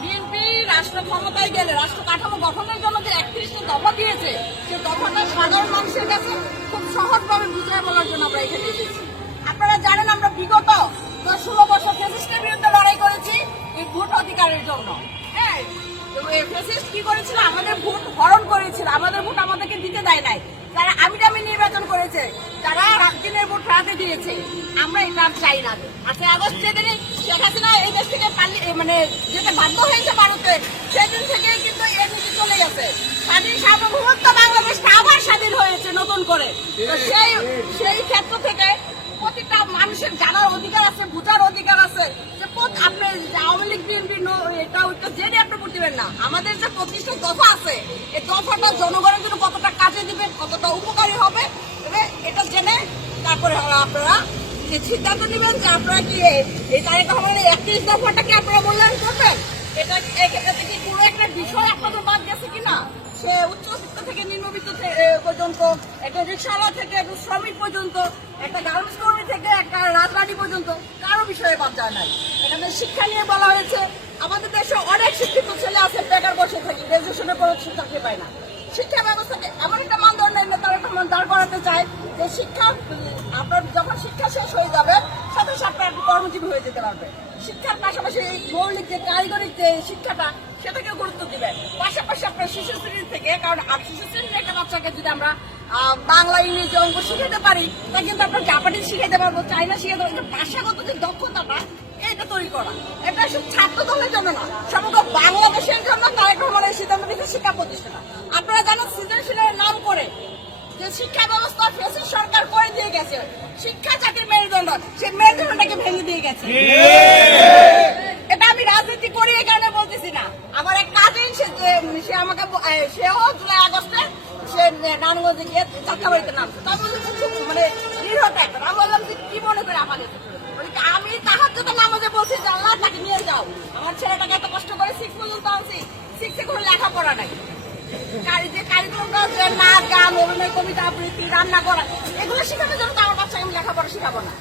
BNP রাষ্ট্র ক্ষমতায় গেলে রাষ্ট্র কাঠামো গঠনের জন্য যে 31টি দফা দিয়েছে, সেই দফাটা সাধারণ মানুষের কাছে খুব সহজভাবে বুঝিয়ে বলার জন্য আমরা এখানে এসেছি। আপনারা জানেন আমরা বিগত 16 বছর ফ্যাসিস্টের বিরুদ্ধে লড়াই করেছি এই ভোট অধিকারের জন্য। হ্যাঁ, ফ্যাসিস্ট কি করেছিল? আমাদের ভোট হরণ করেছিল, আমাদের ভোট আমাদেরকে দিতে দেয় নাই। যারা আমি নির্বাচন করেছে, যারা রাজদিনের ভোট ফেরাতে দিয়েছে, আমরা এটা চাই না। 8 আগস্ট যেদিন শেখ হাসিনা এই দেশ থেকে যেতে বাধ্য হয়েছে ভারতে, সেদিন থেকে কিন্তু এর নীতি চলে গেছে। স্বাধীন সার্বভৌমত্ব বাংলাদেশটা আবার স্বাধীন হয়েছে নতুন করে। সেই ক্ষেত্র থেকে প্রতিটা মানুষের জানার অধিকার আছে, বুঝার অধিকার আছে যে আপনি আওয়ামী লীগ বিএনপি এটা ওইটা জেনে আপনি ভোট দিবেন না। আমাদের যে 25টা দফা আছে, এই দফাটা জনগণের জন্য কতটা কাজে দিবে, কতটা উপকারী হবে, এটা জেনে তারপরে আপনারা যে সিদ্ধান্ত নেবেন যে আপনারা কি এই তারিখ রহমানের 31 দফাটাকে আপনারা মূল্যায়ন করবেন। এটা থেকে কোনো একটা বিষয় আপনাদের বাদ গেছে কিনা, সে উচ্চবিত্ত থেকে নিম্নবিত্ত পর্যন্ত, একটা রিক্সাওয়ালা থেকে একটা শ্রমিক পর্যন্ত, একটা গার্মেন্টস কর্মী থেকে একটা রাজবাড়ি পর্যন্ত কারো বিষয়ে বাদ যায় নাই। এখানে শিক্ষা নিয়ে বলা হয়েছে, আমাদের দেশে অনেক শিক্ষিত ছেলে আছে বেকার বসে থাকে, গ্রাজুয়েশনের পরে চাকরি পায় না। শিক্ষা ব্যবস্থাকে এমন একটা মানদণ্ড তারা দাঁড় করাতে চায় যে শিক্ষা আপনার যখন শিক্ষা শেষ হয়ে যাবে সাথে সাথে আপনি কর্মজীবী হয়ে যেতে পারবে। শিক্ষার পাশাপাশি এই মৌলিক যে কারিগরিক যে শিক্ষাটা সেটাকে গুরুত্ব দিবেন। পাশাপাশি আপনার শিশু শ্রেণী থেকে, কারণ শিশু শ্রেণীর একটা বাচ্চাকে যদি আমরা বাংলা ইংরেজি অঙ্ক শিখাতে পারি, তা কিন্তু আপনার জাপানিজ শিখাতে পারবো, চাইনা শিখাতে পারবো। ভাষাগত যে দক্ষতাটা এটা তৈরি করা, এটা শুধু ছাত্র দলের জন্য না, সমগ্র বাংলাদেশের জন্য তারেক রহমানের সিদ্ধান্ত নিতে শিক্ষা প্রতিষ্ঠান। আপনারা জানেন সৃজনশীলের নাম করে যে শিক্ষা ব্যবস্থা ফ্যাসিস্ট সরকার করে দিয়ে গেছে, শিক্ষা জাতির মেরুদণ্ড, সেই মেরুদণ্ডটাকে ভেঙে দিয়ে গেছে। এটা আমি রাজনীতি করি এই কারণে বলতেছি না। আমার এক কাজিন সে আমাকে সেও জুলাই আগস্টে সে নারায়ণগঞ্জে গিয়ে যাত্রাবাড়িতে নামছে। তার মধ্যে খুব দৃঢ়তা একটা। আমি বললাম যে কি মনে করে আমাদের, আমি তাহাজ্জুদের নামাজে বলছি যে আল্লাহ তাকে নিয়ে যাও, আমার ছেলেটাকে এত কষ্ট করে 6 পর্যন্ত আনছি, 6-এ কোনো লেখাপড়া নাই। যে কারিগরটা হচ্ছে নাচ গান অভিনয় কবিতা আবৃত্তি রান্না করা, এগুলো শেখানোর জন্য তো আমার বাচ্চাকে আমি লেখাপড়া শেখাবো না।